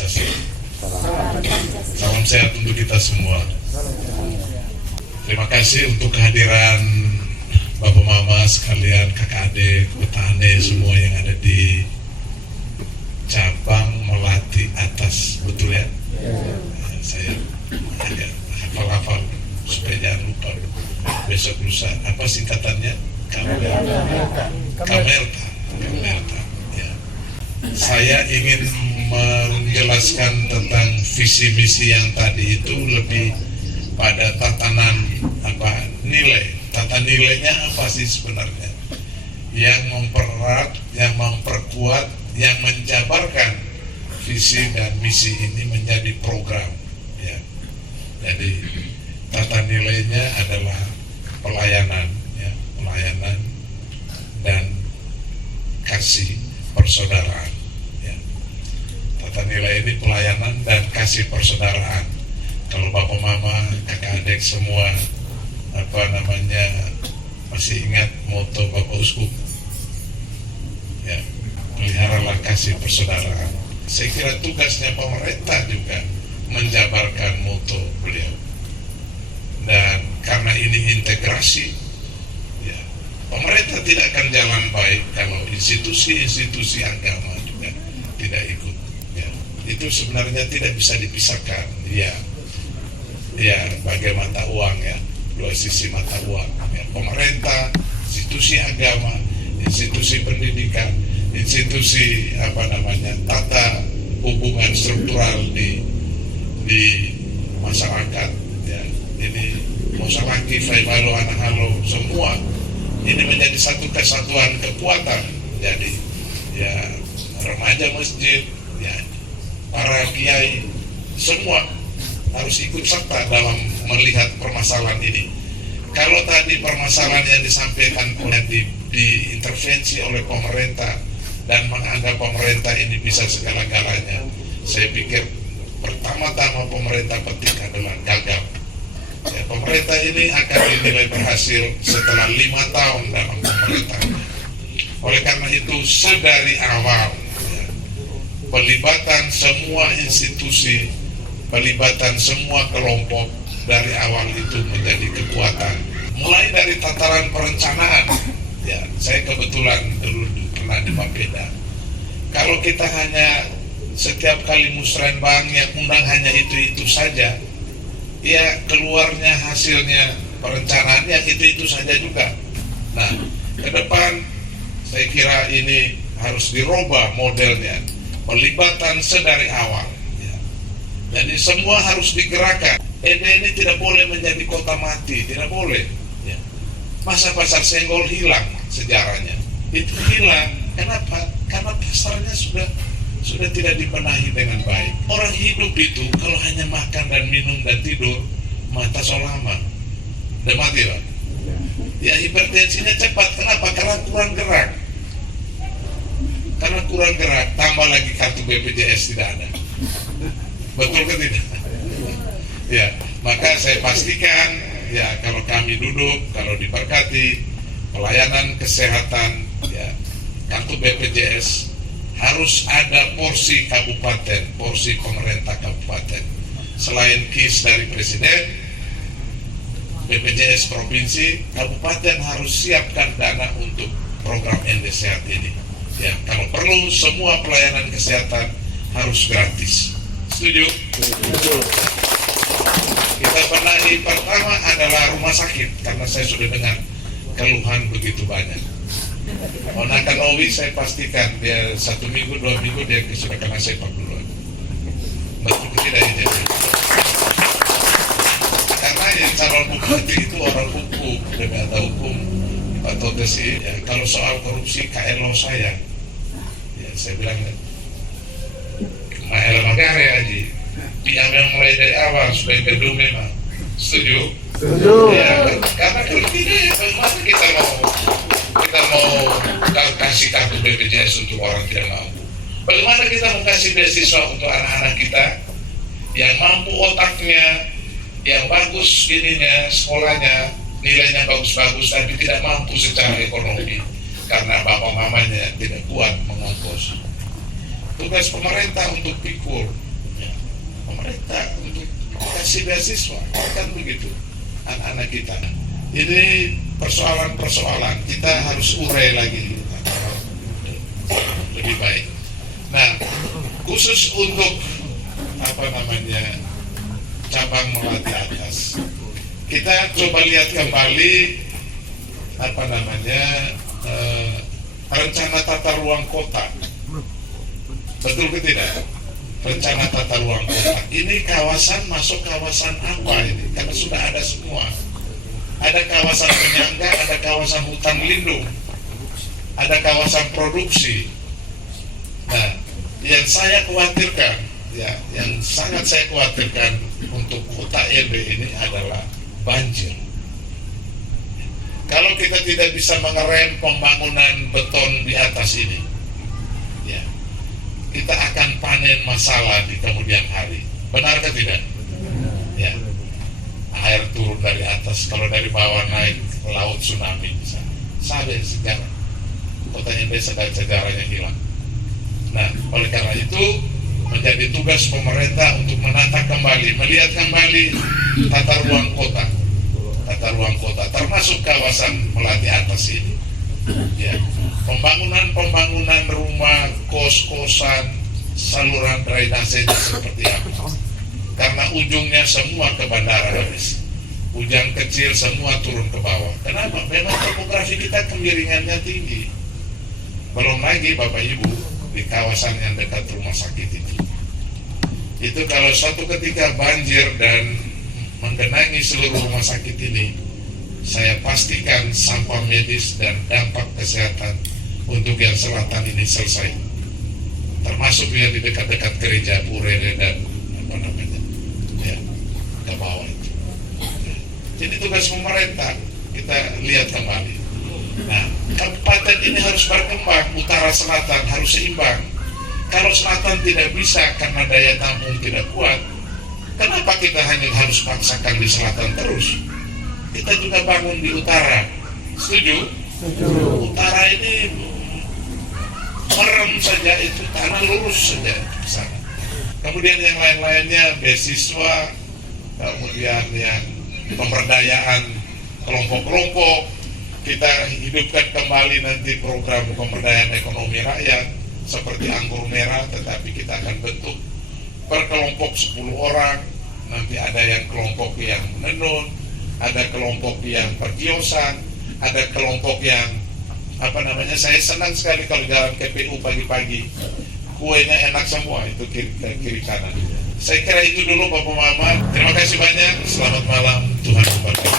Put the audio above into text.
kita semua. Salam sehat untuk kita semua. Terima kasih untuk kehadiran Bapak Mama sekalian, kakak adik, petani semua yang ada di cabang Melati Atas, betul ya? Saya agak hafal-hafal supaya jangan lupa besok lusa. Apa singkatannya? Kamerta. Ya. Saya ingin menjelaskan tentang visi misi yang tadi itu lebih pada tatanan nilai. Tata nilainya apa sih sebenarnya? Yang mempererat, yang memperkuat, yang menjabarkan visi dan misi ini menjadi program. Ya. Jadi tata nilainya adalah pelayanan, ya, pelayanan dan kasih persaudaraan. Ya. Tata nilai ini pelayanan dan kasih persaudaraan. Kalau Bapak Mama, kakak adik semua masih ingat moto Bapak Uskup, ya, peliharalah kasih persaudaraan. Saya kira tugasnya pemerintah juga menjabarkan moto beliau. Dan karena ini integrasi, ya, pemerintah tidak akan jalan baik kalau institusi-institusi agama juga tidak ikut. Ya, itu sebenarnya tidak bisa dipisahkan. Ya, bagai mata uang, ya, dua sisi mata uang. Ya, pemerintah, institusi agama, institusi pendidikan, institusi tata hubungan struktural di masyarakat. Ya, ini Mosalaki, Faibalo, Anahalo, semua ini menjadi satu kesatuan kekuatan. Jadi ya, remaja masjid, ya, para kiai, semua harus ikut serta dalam melihat permasalahan ini. Kalau tadi permasalahan yang disampaikan oleh diintervensi oleh pemerintah dan menganggap pemerintah ini bisa segala-galanya, saya pikir pertama-tama pemerintah penting adalah gagal. Ya, pemerintah ini akan dinilai berhasil setelah 5 tahun dalam pemerintahan. Oleh karena itu sedari awal, ya, pelibatan semua institusi, pelibatan semua kelompok dari awal itu menjadi kekuatan. Mulai dari tataran perencanaan, ya, saya kebetulan dulu pernah di Bapeda. Kalau kita hanya setiap kali musrenbang yang undang hanya itu saja, ya keluarnya hasilnya perencanaan yang itu saja juga. Nah, ke depan saya kira ini harus dirubah modelnya, pelibatan sedari awal. Jadi semua harus digerakkan. Ini tidak boleh menjadi kota mati, tidak boleh. Ya. Masa pasar Senggol hilang sejarahnya? Itu hilang. Kenapa? Karena pasarnya sudah tidak dibenahi dengan baik. Orang hidup itu kalau hanya makan dan minum dan tidur, mata solama. Udah mati, Pak. Ya, hipertensinya cepat. Kenapa? Karena kurang gerak. Karena kurang gerak. Tambah lagi kartu BPJS tidak ada. Betul kan tidak? Ya, maka saya pastikan, ya, kalau kami duduk, kalau diberkati pelayanan kesehatan, ya, kartu BPJS harus ada porsi kabupaten, porsi pemerintah kabupaten. Selain KIS dari presiden, BPJS provinsi, kabupaten harus siapkan dana untuk program ND Sehat ini. Ya, kalau perlu semua pelayanan kesehatan harus gratis. Setuju? Kita benahi pertama adalah rumah sakit, karena saya sudah dengar keluhan begitu banyak. Ponakan Owi saya pastikan dia 1 minggu, 2 minggu dia sudah kena sepak duluan. Betul tidak ini? Karena yang calon bupati itu orang hukum, demi hukum atau desi. Ya, kalau soal korupsi KLO saya bilang Mahel Magare aja, dia yang mulai dari awal supaya gedung memang. Setuju? Setuju. Ya, karena kalau tidak, bagaimana kita mau kasih kartu BPJS untuk orang tidak mampu? Bagaimana kita mau kasih beasiswa untuk anak-anak kita yang mampu otaknya, yang bagus ininya, sekolahnya, nilainya bagus-bagus, tapi tidak mampu secara ekonomi karena bapak mamanya tidak kuat mengongkos. Tugas pemerintah untuk pikul, pemerintah untuk kasih beasiswa, kan begitu anak-anak kita. Ini persoalan-persoalan kita harus urai lagi lebih baik. Nah, khusus untuk cabang Melati Atas, kita coba lihat kembali rencana tata ruang kota. Betul ke tidak? Rencana tata ruang kota ini kawasan masuk kawasan apa ini? Karena sudah ada semua. Ada kawasan penyangga, ada kawasan hutan lindung, ada kawasan produksi. Nah, yang saya khawatirkan, yang sangat saya khawatirkan untuk kota NB ini adalah banjir. Kalau kita tidak bisa mengerem pembangunan beton di atas ini, ya, kita akan panen masalah di kemudian hari. Benarkah tidak? Ya, air turun dari atas, kalau dari bawah naik ke laut, tsunami misalnya. Sampai sejarah kota NB sejarahnya hilang. Nah, oleh karena itu menjadi tugas pemerintah untuk menata kembali, melihat kembali tata ruang kota, termasuk kawasan Melati Atas ini. Ya, pembangunan rumah, kos-kosan, saluran drainase seperti apa? Karena ujungnya semua ke bandara habis. Hujan kecil semua turun ke bawah. Kenapa? Memang topografi kita kemiringannya tinggi. Belum lagi Bapak Ibu, di kawasan yang dekat rumah sakit itu kalau suatu ketika banjir dan menggenangi seluruh rumah sakit ini, saya pastikan sampah medis dan dampak kesehatan untuk yang selatan ini selesai, termasuk yang di dekat-dekat gereja Purere dan ke bawah itu. Jadi tugas pemerintah kita lihat kembali. Nah, kabupaten ini harus berkembang, utara selatan harus seimbang. Kalau selatan tidak bisa karena daya tampung tidak kuat, kenapa kita hanya harus paksakan di selatan terus? Kita juga bangun di utara. Setuju? Utara ini merem saja, itu tanah lurus saja ke sana. Kemudian yang lain-lainnya, beasiswa, kemudian yang pemberdayaan kelompok-kelompok, kita hidupkan kembali nanti program pemberdayaan ekonomi rakyat seperti anggur merah, tetapi kita akan bentuk per kelompok 10 orang. Nanti ada yang kelompok yang menenun, ada kelompok yang perkiosan, ada kelompok yang saya senang sekali kalau jalan KPU pagi-pagi, kuenya enak semua, itu kiri kanan. Saya kira itu dulu Bapak Muhammad. Terima kasih banyak. Selamat malam. Tuhan memberkati.